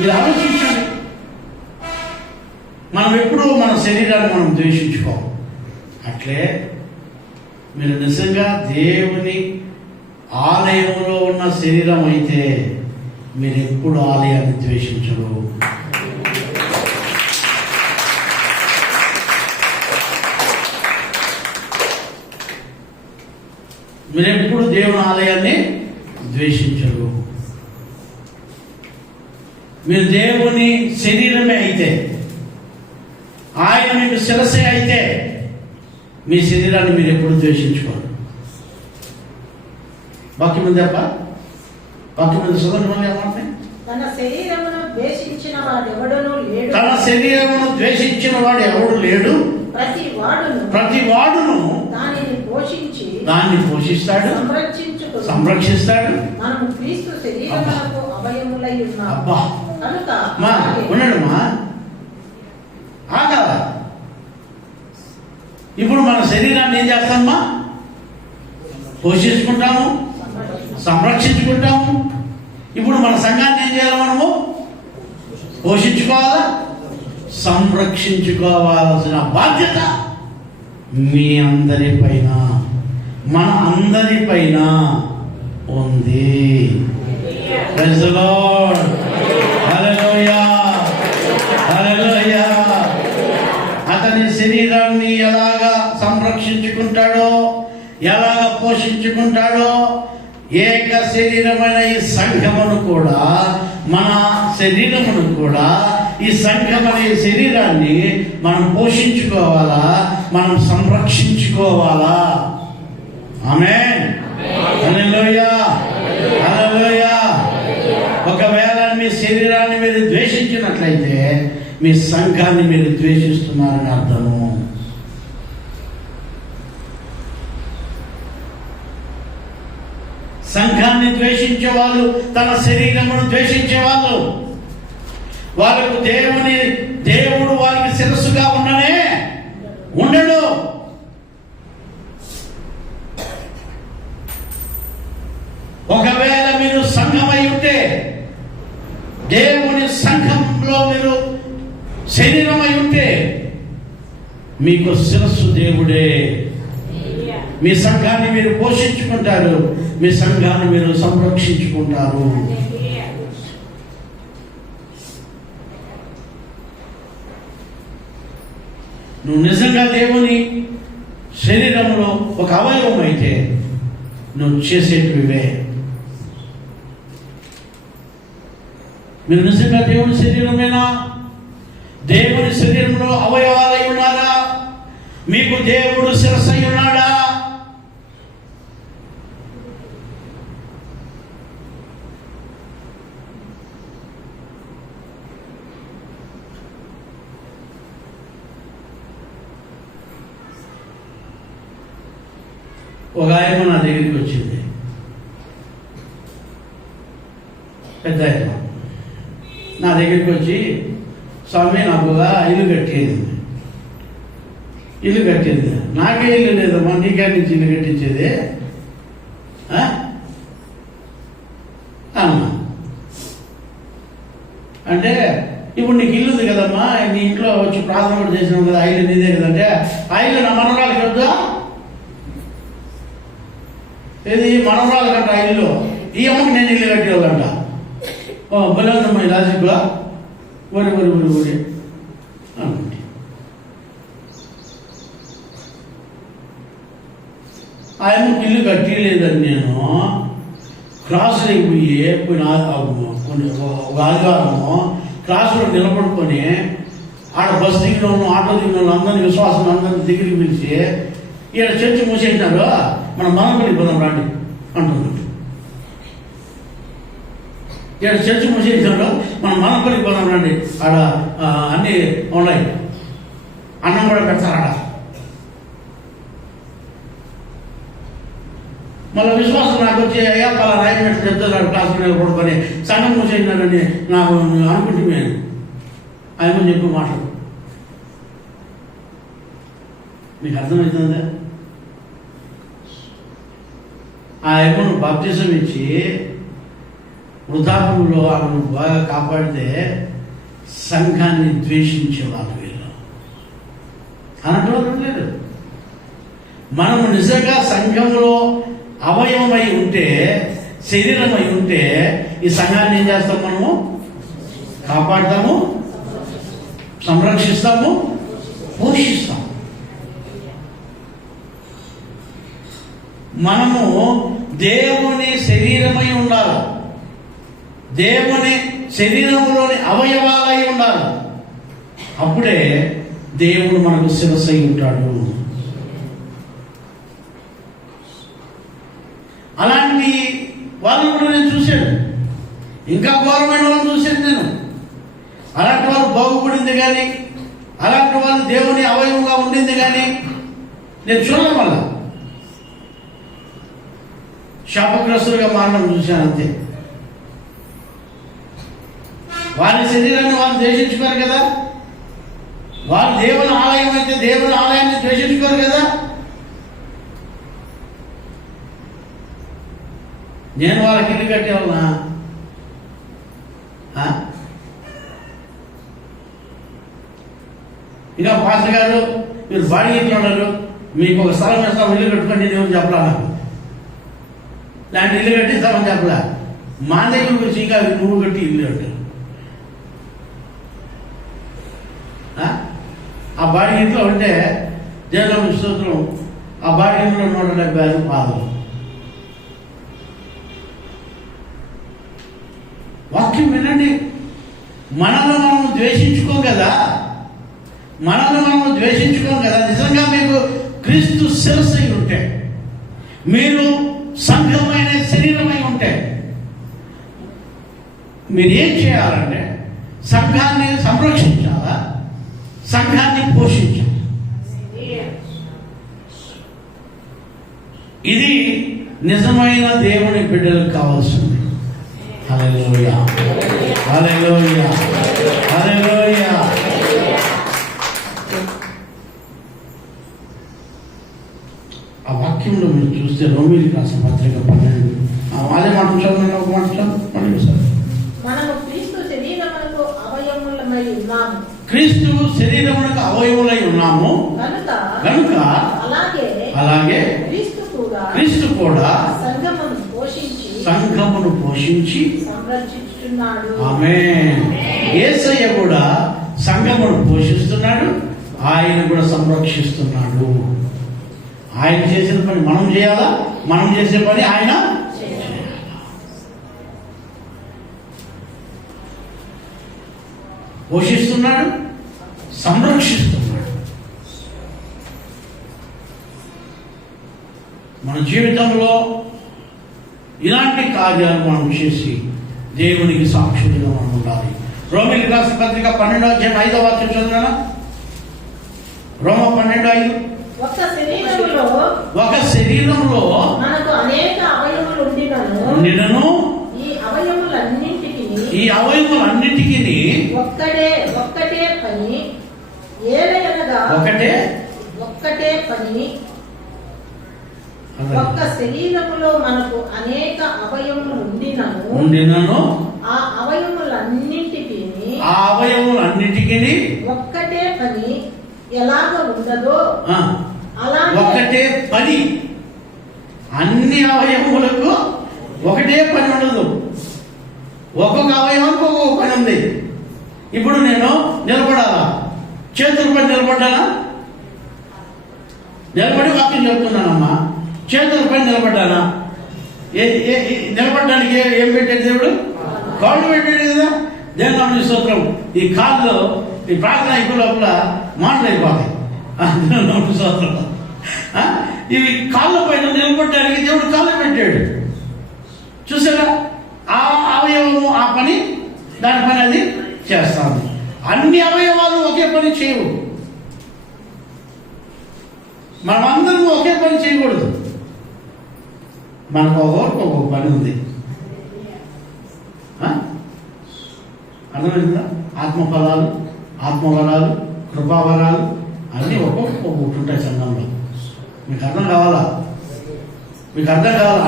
మీరు ఆలోచించండి. మనం ఎప్పుడూ మన శరీరాన్ని మనం ద్వేషించుకోం. అట్లే మీరు నిజంగా దేవుని ఆలయంలో ఉన్న శరీరం అయితే మీరు ఎప్పుడు ఆలయాన్ని ద్వేషించరు. మీరెప్పుడు దేవుని ఆలయాన్ని ద్వేషించరు. మీరు దేవుని శరీరమే అయితే, ఆయన మీకు శిరసే అయితే మీ శరీరాన్ని మీరు ఎప్పుడు ద్వేషించుకోరు. వాక్యం ఉంది అప్ప, వాక్యం ఉంది. చదవండి. ఏమంటే తన శరీరమును ద్వేషించిన వాడు ఎవడును లేడు. తన శరీరమును ద్వేషించిన వాడు ఎవడు లేడు. ప్రతి వాడును దాన్ని పోషిస్తాడు, సంరక్షిస్తాడు. మనము క్రీస్తు శరీరమునకు అవయములై ఉన్నాము. అబ్బా కనుక మా ఉన్నాడు మా ఆగా. ఇప్పుడు మన శరీరాన్ని ఏం చేస్తామా? పోషించుకుంటాము, సంరక్షించుకుంటాము. ఇప్పుడు మన సంఘాన్ని ఏం చేయాలి? మనము పోషించుకోవాలా, సంరక్షించుకోవాల్సిన బాధ్యత మీ అందరిపైన, మన అందరిపైన ఉంది. Praise the lord. Hallelujah, hallelujah. అతని శరీరాన్ని ఎలాగా సంరక్షించుకుంటాడో, ఎలాగ పోషించుకుంటాడో, ఏక శరీరమైన ఈ సంఘమును కూడా, మన శరీరమును కూడా, ఈ సంఘమనే శరీరాన్ని మనం పోషించుకోవాలా, మనం సంరక్షించుకోవాలా. ఆమేన్. హల్లెలూయా, హల్లెలూయా. ఒకవేళ మీ శరీరాన్ని మీరు ద్వేషించినట్లయితే మీ సంఘాన్ని మీరు ద్వేషిస్తున్నారని అర్థము. సంఘాన్ని ద్వేషించే వాళ్ళు, తన శరీరమును ద్వేషించే వాళ్ళు, వాళ్ళకు దేవుడు వారికి శిరస్సుగా ఉండడు. ఒకవేళ మీరు సంఘమై ఉంటే, దేవుని సంఘంలో మీరు శరీరమై ఉంటే, మీకు శిరస్సు దేవుడే. మీ సంఘాన్ని మీరు పోషించుకుంటారు, మీ సంఘాన్ని మీరు సంరక్షించుకుంటారు. నువ్వు నిజంగా దేవుని శరీరంలో ఒక అవయవం అయితే నువ్వు చేసేటివే. మీరు నిజంగా దేవుని శరీరమేనా? దేవుని శరీరంలో అవయవాలై ఉన్నారా? మీకు దేవుడు శిరస్సై ఉన్నాడా? ఒక ఆయన నా దగ్గరికి వచ్చింది, పెద్ద ఆయన నా దగ్గరికి వచ్చి, స్వామి నాకు ఒక ఇల్లు కట్టేది. నాకే ఇల్లు లేదమ్మా, నీకే నుంచి ఇల్లు కట్టించేది అన్నా. అంటే ఇప్పుడు నీకు ఇల్లు ఉంది కదమ్మా, నీ ఇంట్లో వచ్చి ప్రార్థన కూడా చేసినావు కదా, ఆ ఇల్లు నీదే కదంటే, ఆ ఇల్లు నా మనవరాలకి వద్దా? ఏది మనవరాలు కంట ఆ ఇల్లు, ఈ అమ్మకి నేను ఇల్లు కట్టేవాళ్ళంట. బలందమ్మా ఈ లాజిక్గా ఒరి అనుకుంటే ఆ అమ్మకి ఇల్లు కట్టలేదని నేను క్లాసులకు పోయిన ఆదివారము క్లాసులో నిలబడుకొని ఆడ బస్సు దిగిన వాళ్ళు, ఆటో దిగిన వాళ్ళు అందరినీ, విశ్వాసం అందరినీ దగ్గరికి పిలిచి, ఈడ చర్చి మూసేసినారు, మనం మనంపల్లి పోదాం రండి అంటున్నాడు. ఈడ చర్చి మూసేసినారు, మనం మనంపల్లికి పోదాం రండి, ఆడ అన్నీ ఉన్నాయి, అన్నం కూడా పెడతారు ఆడ. మళ్ళీ విశ్వాసం నాకు వచ్చి, అయ్యా పలా రాయనట్టు చెప్తున్నాడు క్లాసులు నిలబడుకొని, సంఘం మూసేసినారని నాకు అనుకుంటున్నాను. ఆయన చెప్పి మాట్లాడు, మీకు అర్థమవుతుందా? ఆ యమ్మను బాప్తిజం ఇచ్చి వృద్ధాపంలో ఆమెను బాగా కాపాడితే సంఘాన్ని ద్వేషించేవాళ్ళు వీళ్ళు అనటం లేదు. మనము నిజంగా సంఘంలో అవయవమై ఉంటే, శరీరమై ఉంటే, ఈ సంఘాన్ని ఏం చేస్తాం? మనము కాపాడుతాము, సంరక్షిస్తాము, పోషిస్తాము. మనము దేవుని శరీరమై ఉండాలి, దేవుని శరీరంలోని అవయవాలై ఉండాలి. అప్పుడే దేవుడు మనకు శిరస్సు అయి ఉంటాడు. అలాంటి వాళ్ళని కూడా నేను చూశాను, ఇంకా ఘోరమైన వాళ్ళని చూశాను నేను. అలాంటి వాళ్ళు బాగుపడింది కానీ, అలాంటి వాళ్ళు దేవుని అవయవంగా ఉండింది కానీ నేను చూడడం వల్ల శాపగ్రస్తులుగా మారడం చూశాను అంతే. వారి శరీరాన్ని వాళ్ళు ద్వేషించుకోరు కదా, వారు దేవుని ఆలయం అయితే దేవుని ఆలయాన్ని ద్వేషించుకోరు కదా. నేను వాళ్ళకి ఇల్లు కట్టేవాళ్ళనా? ఇంకా పాస్టర్ గారు మీరు బాడీ ఇంట్లో ఉన్నారు, మీకు ఒక స్థలం వేస్తాం, ఇల్లు కట్టుకోండి నేను చెప్పలా, లాంటి ఇల్లు కట్టిస్తామని చెప్పలా. మా దగ్గర వచ్చి ఇంకా నువ్వు కట్టి ఇల్లు కట్టారు. ఆ బాడీ ఇంట్లో ఉంటే దేవుని స్తోత్రం, ఆ బాడీ ఇంట్లో 175 పాదలు. వాక్యం వినండి. మనల్ని మనం ద్వేషించుకోం కదా, నిజంగా మీకు క్రీస్తు శిరస్సు ఉంటే, మీరు సంఘమైన శరీరమై ఉంటే, మీరు ఏం చేయాలంటే సంఘాన్ని సంరక్షించాలా, సంఘాన్ని పోషించాలి. ఇది నిజమైన దేవుని బిడ్డలకు కావాల్సింది. హల్లెలూయా, హల్లెలూయా, హల్లెలూయా. ఆ వాక్యంలో మీరు చూస్తే రోమీయులకు రాసిన పత్రిక 12 అదే మాట చదువు, ఒక మాట చదువు సార్. మనము క్రీస్తు శరీరమునకు అవయవములమై ఉన్నాము, క్రీస్తు శరీరమునకు అవయవులై ఉన్నాము కనుక అలాగే క్రీస్తు కూడా సంఘమును పోషించి సంరక్షిస్తున్నాడు. ఆమేన్. యేసయ్య కూడా సంఘమును పోషిస్తున్నాడు, ఆయన కూడా సంరక్షిస్తున్నాడు. ఆయన చేసిన పని మనం చేయాలా, మనం చేసే పని ఆయన పోషిస్తున్నాడు, సంరక్షిస్తున్నాడు. మన జీవితంలో ఇలాంటి కార్యాలు మనం చేసి దేవునికి సాక్షులుగా మనం ఉండాలి. రోమీయులకు రాసిన పత్రిక 12వ అధ్యాయం 5వ వాక్యం చదువునా? రోమ 12:5. ఒక్క శరీరములో ఒక శరీరంలో మనకు అనేక అవయములు ఉండినను నిన్నను ఈ ఈ అవయములన్నిటికీ ఒక్కటే పని ఏలయనగా ఒక్కటే పని. ఒక్క శరీరములో మనకు అనేక అవయములు ఉండినను ఆ అవయములన్నిటికీ ఒక్కటే పని ఎలాగ ఉండదో అలాగే ఒకటే పని. అన్ని అవయవములకు ఒకటే పని ఉండదు. ఒక్కొక్క అవయవానికి ఒక్కొక్క పని ఉంది. ఇప్పుడు నేను నిలబడాలా, చేతుల పని నిలబడ్డానా? నిలబడి వాక్యం చెప్తున్నానమ్మా. చేతుల పని నిలబడ్డానా? నిలబడడానికి ఏం పెట్టాడు దేవుడు? కాళ్ళు పెట్టాడు కదా. దేవుని స్తోత్రం. ఈ కాళ్ళు ఈ ప్రార్థన అయిపోయే లోపల మాటలు అయిపోతాయి. స్తోత్రం. ఈ కాళ్ళ పైన నిలబడడానికి దేవుడు కాళ్ళు పెట్టాడు. చూసారా? ఆ అవయవము ఆ పని దాని పని అది చేస్తాము. అన్ని అవయవాలు ఒకే పని చేయవు. మనమందరం ఒకే పని చేయకూడదు. మనకు ఒక్కొక్క పని ఉంది. అర్థమైందా? ఆత్మఫలాలు, ఆత్మవరాలు, కృపావరాలు అన్నీ ఒక్కొక్కటి ఉంటాయి సంఘంలో. మీకు అర్థం కావాలా?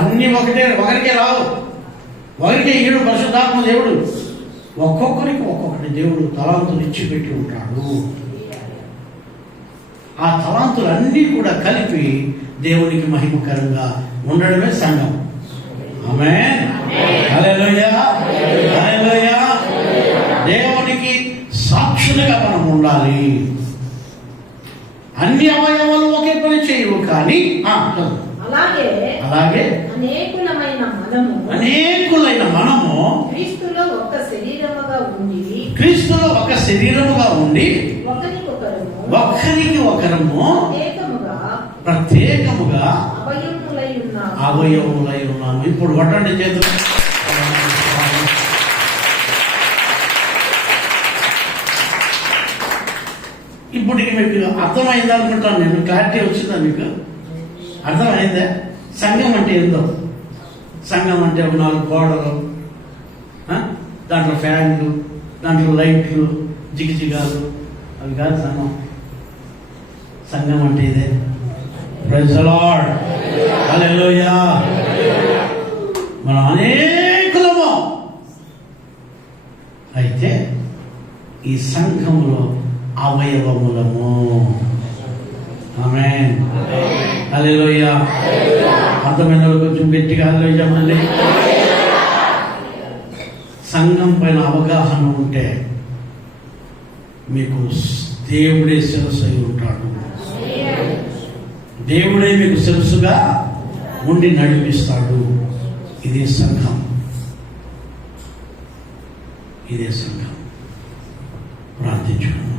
అన్నీ ఒకరికే రావు. ఒకరికే ఈడు పరిశుద్ధాత్మ దేవుడు. ఒక్కొక్కరికి ఒక్కొక్కటి దేవుడు తలాంతులు ఇచ్చి పెట్టి ఉంటాడు. ఆ తలాంతులన్నీ కూడా కలిపి దేవునికి మహిమకరంగా ఉండడమే సంఘం. ఆమేన్. హల్లెలూయా. హల్లెలూయా. దేవునికి సాక్షులుగా మనం ఉండాలి. అన్ని అవయవాలు ఒకే పని చేయవు, కానీ అలాగే అనేకులైన మనము క్రీస్తులో ఒక శరీరముగా ఉండి ఒకరికి ఒకరము ప్రత్యేకముగా అవయవములై ఉన్నాము. ఇప్పుడు కొట్టండి చేతులు. ఇప్పుడు మీకు అర్థమైందా అనుకుంటాను నేను. క్లారిటీ వచ్చిందా మీకు? అర్థమైందా? సంఘం అంటే ఏందో? సంఘం అంటే ఒక 4 గోడలు, దాంట్లో ఫ్యాన్లు, దాంట్లో లైట్లు, జిగిజిగాలు, అవి కాదు సంఘం. సంఘం అంటే ఇదే. Praise the lord. హల్లెలూయా. మనం అనేకులము. అయితే ఈ సంఘములో అవయవములము. ఆమేన్. హల్లెలూయా. అర్థమైన కొంచెం గట్టిగా హల్లెలూయా చెప్పండి. సంఘం పైన అవగాహన ఉంటే మీకు దేవుడే శిరస్సు అయి ఉంటాడు. దేవుడే మీకు శిరస్సుగా ఉండి నడిపిస్తాడు. ఇదే సంఘం. ప్రార్థించుకుందాం.